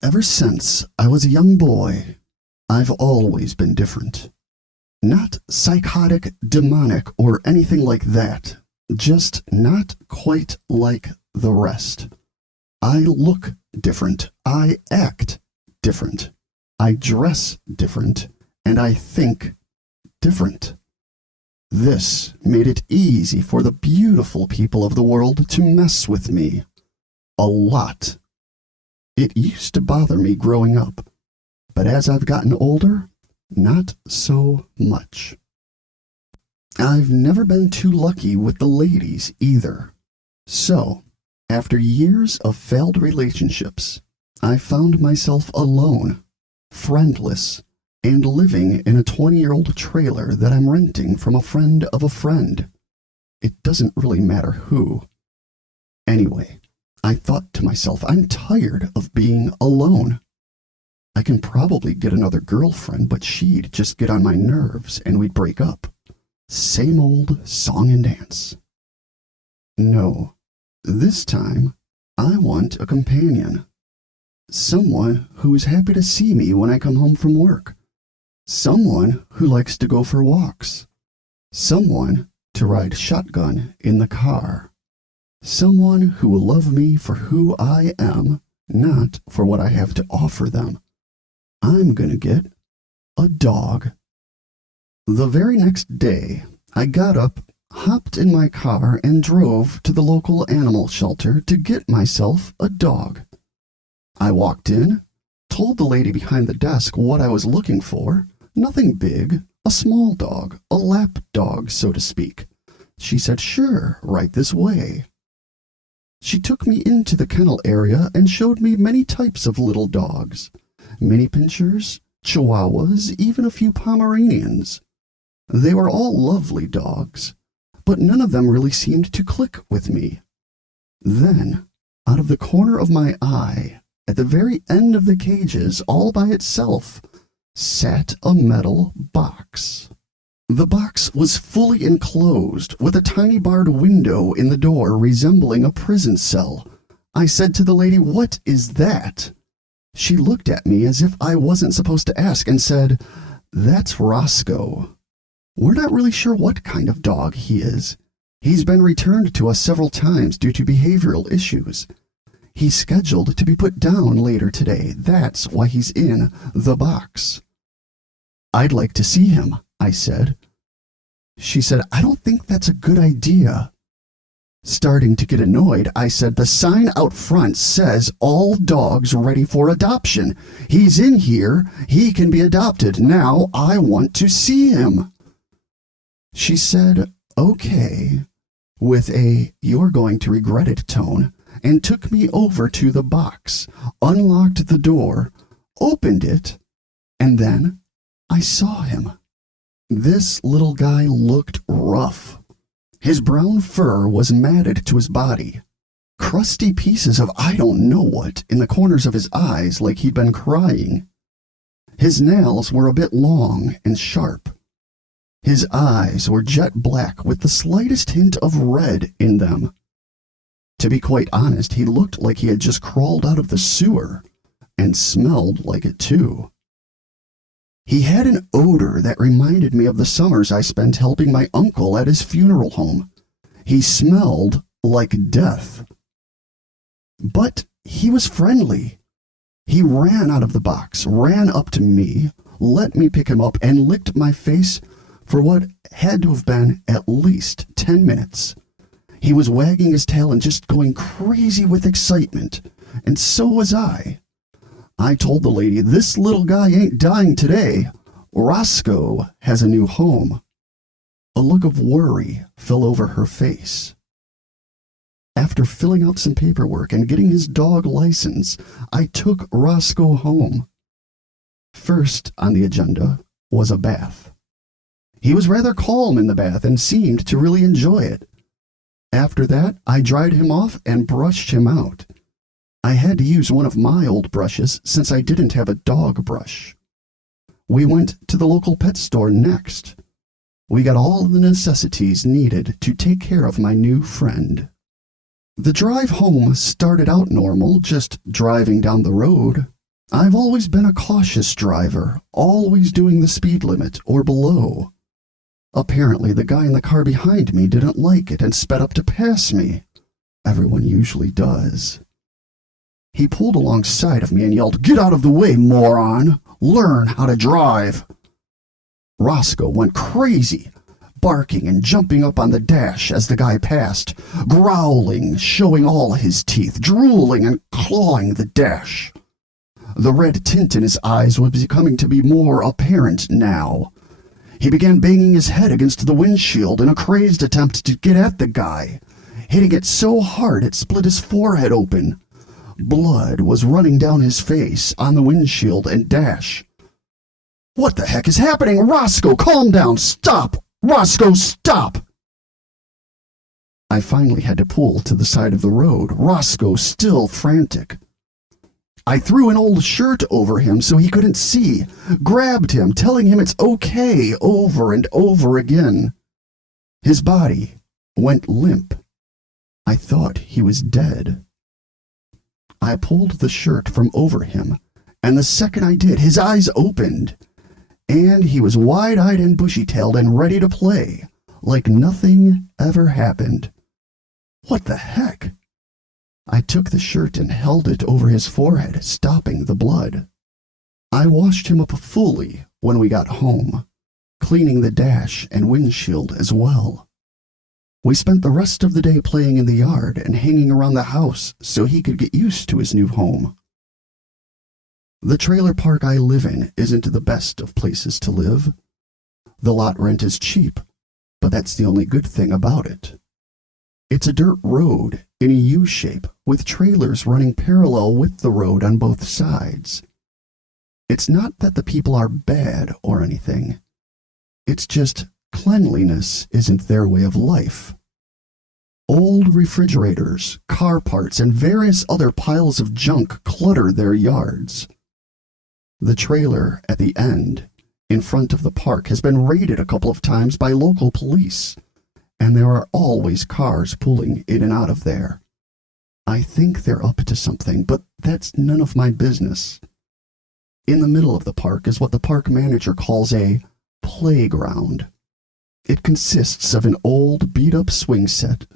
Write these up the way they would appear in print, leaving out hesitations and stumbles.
Ever since I was a young boy, I've always been different. Not psychotic, demonic, or anything like that. Just not quite like the rest. I look different. I act different. I dress different. And I think different. This made it easy for the beautiful people of the world to mess with me. A lot. It used to bother me growing up, but as I've gotten older, not so much. I've never been too lucky with the ladies either. So, after years of failed relationships, I found myself alone, friendless, and living in a 20-year-old trailer that I'm renting from a friend of a friend. It doesn't really matter who. Anyway, I thought to myself, I'm tired of being alone. I can probably get another girlfriend, but she'd just get on my nerves and we'd break up. Same old song and dance. No, this time I want a companion. Someone who is happy to see me when I come home from work. Someone who likes to go for walks. Someone to ride shotgun in the car. Someone who will love me for who I am, not for what I have to offer them. I'm gonna get a dog. The very next day, I got up, hopped in my car, and drove to the local animal shelter to get myself a dog. I walked in, told the lady behind the desk what I was looking for. Nothing big, a small dog, a lap dog, so to speak. She said, "Sure, right this way." She took me into the kennel area and showed me many types of little dogs. Mini pinchers, chihuahuas, even a few Pomeranians. They were all lovely dogs, but none of them really seemed to click with me. Then, out of the corner of my eye, at the very end of the cages, all by itself, sat a metal box. The box was fully enclosed, with a tiny barred window in the door resembling a prison cell. I said to the lady, "What is that?" She looked at me as if I wasn't supposed to ask and said, "That's Roscoe. We're not really sure what kind of dog he is. He's been returned to us several times due to behavioral issues. He's scheduled to be put down later today. That's why he's in the box." "I'd like to see him," I said. She said, "I don't think that's a good idea." Starting to get annoyed, I said, "The sign out front says all dogs ready for adoption. He's in here. He can be adopted. Now I want to see him." She said, "Okay," with a "you're going to regret it" tone, and took me over to the box, unlocked the door, opened it, and then I saw him. This little guy looked rough. His brown fur was matted to his body. Crusty pieces of I don't know what in the corners of his eyes like he'd been crying. His nails were a bit long and sharp. His eyes were jet black with the slightest hint of red in them. To be quite honest, he looked like he had just crawled out of the sewer, and smelled like it too. He had an odor that reminded me of the summers I spent helping my uncle at his funeral home. He smelled like death. But he was friendly. He ran out of the box, ran up to me, let me pick him up, and licked my face for what had to have been at least 10 minutes. He was wagging his tail and just going crazy with excitement, and so was I. I told the lady, "This little guy ain't dying today. Roscoe has a new home." A look of worry fell over her face. After filling out some paperwork and getting his dog license, I took Roscoe home. First on the agenda was a bath. He was rather calm in the bath and seemed to really enjoy it. After that, I dried him off and brushed him out. I had to use one of my old brushes since I didn't have a dog brush. We went to the local pet store next. We got all the necessities needed to take care of my new friend. The drive home started out normal, just driving down the road, I've always been a cautious driver, always doing the speed limit or below. Apparently, the guy in the car behind me didn't like it and sped up to pass me. Everyone usually does. He pulled alongside of me and yelled, "Get out of the way, moron! Learn how to drive!" Roscoe went crazy, barking and jumping up on the dash as the guy passed, growling, showing all his teeth, drooling and clawing the dash. The red tint in his eyes was becoming to be more apparent now. He began banging his head against the windshield in a crazed attempt to get at the guy, hitting it so hard it split his forehead open. Blood was running down his face, on the windshield and dash. "What the heck is happening? Roscoe, calm down! Stop! Roscoe, stop!" I finally had to pull to the side of the road, Roscoe still frantic. I threw an old shirt over him so he couldn't see, grabbed him, telling him it's okay over and over again. His body went limp. I thought he was dead. I pulled the shirt from over him, and the second I did, his eyes opened, and he was wide-eyed and bushy-tailed and ready to play, like nothing ever happened. What the heck? I took the shirt and held it over his forehead, stopping the blood. I washed him up fully when we got home, cleaning the dash and windshield as well. We spent the rest of the day playing in the yard and hanging around the house so he could get used to his new home. The trailer park I live in isn't the best of places to live. The lot rent is cheap, but that's the only good thing about it. It's a dirt road in a U-shape with trailers running parallel with the road on both sides. It's not that the people are bad or anything. It's just cleanliness isn't their way of life. Old refrigerators, car parts, and various other piles of junk clutter their yards. The trailer at the end, in front of the park, has been raided a couple of times by local police, and there are always cars pulling in and out of there. I think they're up to something, but that's none of my business. In the middle of the park is what the park manager calls a playground. It consists of an old beat-up swing set,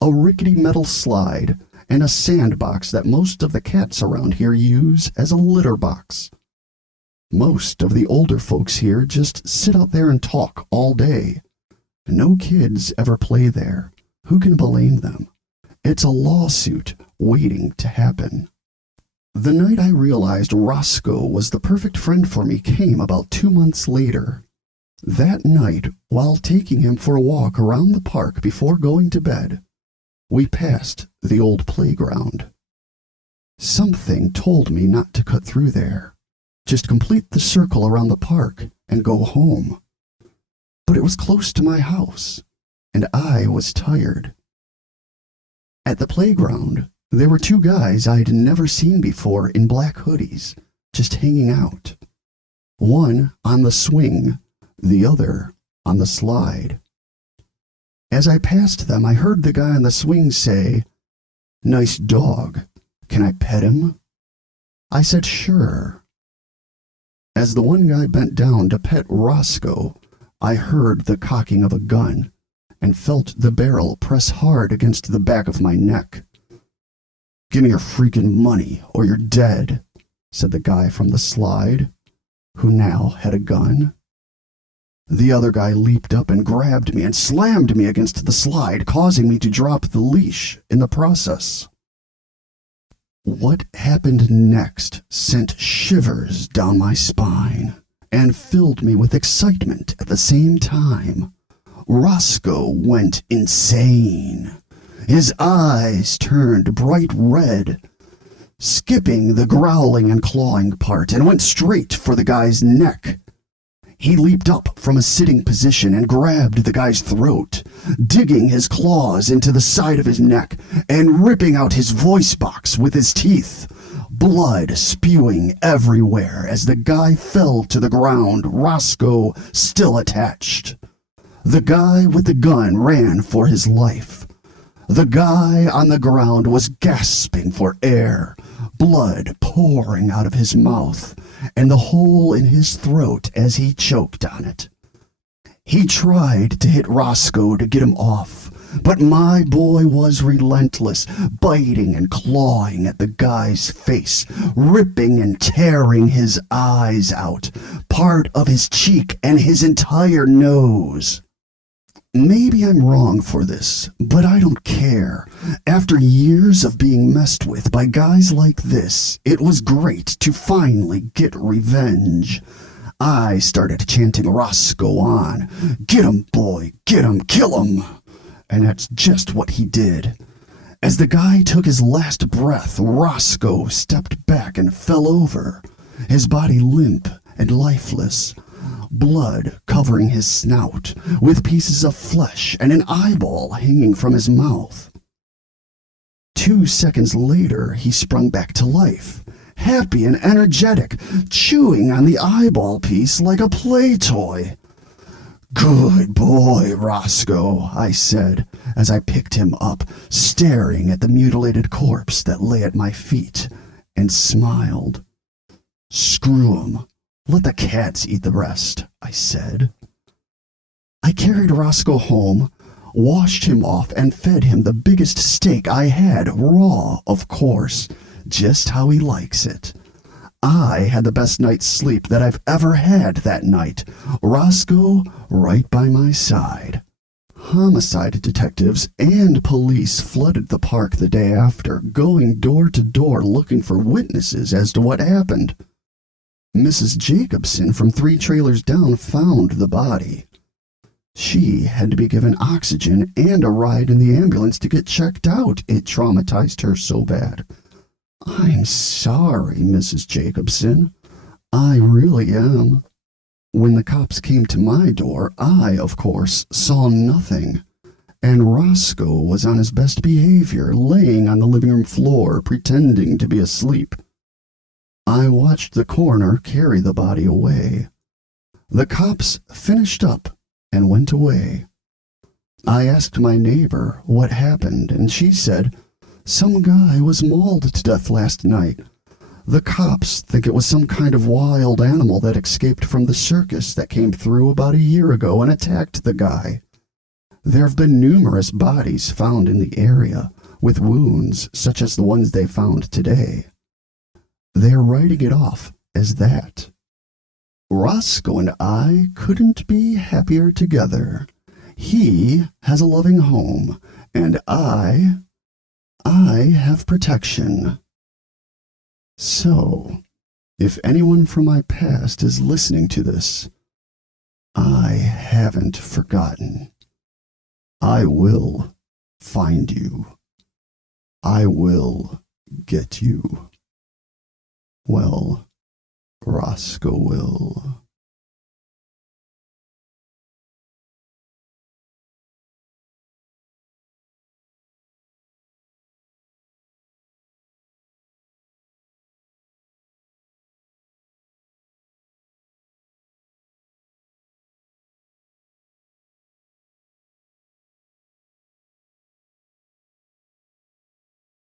a rickety metal slide, and a sandbox that most of the cats around here use as a litter box. Most of the older folks here just sit out there and talk all day. No kids ever play there. Who can blame them? It's a lawsuit waiting to happen. The night I realized Roscoe was the perfect friend for me came about 2 months later. That night, while taking him for a walk around the park before going to bed, we passed the old playground. Something told me not to cut through there. Just complete the circle around the park and go home. But it was close to my house, and I was tired. At the playground, there were 2 guys I'd never seen before in black hoodies, just hanging out. One on the swing, the other on the slide. As I passed them, I heard the guy on the swing say, "Nice dog. Can I pet him?" I said, "Sure." As the one guy bent down to pet Roscoe, I heard the cocking of a gun and felt the barrel press hard against the back of my neck. "Give me your freaking money or you're dead," said the guy from the slide, who now had a gun. The other guy leaped up and grabbed me and slammed me against the slide, causing me to drop the leash in the process. What happened next sent shivers down my spine and filled me with excitement at the same time. Roscoe went insane. His eyes turned bright red, skipping the growling and clawing part, and went straight for the guy's neck. He leaped up from a sitting position and grabbed the guy's throat, digging his claws into the side of his neck and ripping out his voice box with his teeth, blood spewing everywhere as the guy fell to the ground, Roscoe still attached. The guy with the gun ran for his life. The guy on the ground was gasping for air, blood pouring out of his mouth and the hole in his throat as he choked on it. He tried to hit Roscoe to get him off, but my boy was relentless, biting and clawing at the guy's face, ripping and tearing his eyes out, part of his cheek and his entire nose. Maybe I'm wrong for this, but I don't care. After years of being messed with by guys like this, it was great to finally get revenge. I started chanting Roscoe on. Get him, boy, get him, kill him. And that's just what he did. As the guy took his last breath, Roscoe stepped back and fell over, his body limp and lifeless, blood covering his snout, with pieces of flesh and an eyeball hanging from his mouth. 2 seconds later, he sprung back to life, happy and energetic, chewing on the eyeball piece like a play toy. Good boy, Roscoe, I said, as I picked him up, staring at the mutilated corpse that lay at my feet, and smiled. Screw him. Let the cats eat the rest, I said. I carried Roscoe home, washed him off, and fed him the biggest steak I had, raw, of course, just how he likes it. I had the best night's sleep that I've ever had that night, Roscoe right by my side. Homicide detectives and police flooded the park the day after, going door to door looking for witnesses as to what happened. Mrs. Jacobson from 3 trailers down found the body. She had to be given oxygen and a ride in the ambulance to get checked out. It traumatized her so bad. I'm sorry, Mrs. Jacobson. I really am. When the cops came to my door, I, of course, saw nothing, and Roscoe was on his best behavior, laying on the living room floor, pretending to be asleep. I watched the coroner carry the body away. The cops finished up and went away. I asked my neighbor what happened, and she said, "Some guy was mauled to death last night. The cops think it was some kind of wild animal that escaped from the circus that came through about a year ago and attacked the guy. There have been numerous bodies found in the area with wounds such as the ones they found today. They're writing it off as that. Roscoe and I couldn't be happier together. He has a loving home, and I have protection. So, if anyone from my past is listening to this, I haven't forgotten. I will find you. I will get you. Well, Roscoe will.